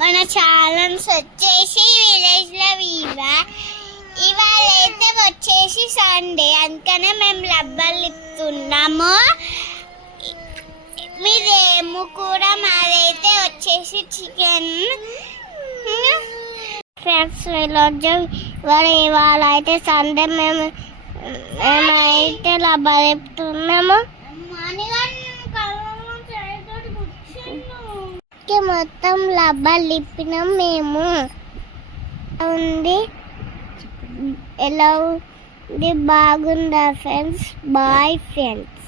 మన ఛానల్స్ వచ్చేసి విలేజ్లో ఇవాళ అయితే వచ్చేసి సండే, అందుకనే మేము లబ్బలు ఇస్తున్నాము. మీదేమో కూడా మాదైతే వచ్చేసి చికెన్. ఫ్రెండ్స్ ఇవాళ అయితే సండే మేమైతే లబ్బలు ఇస్తున్నాము. మొత్తం లబ్బలు ఇప్పినాం మేము. ఉంది ఎలా ఉంది, బాగుందా ఫ్రెండ్స్? Bye friends.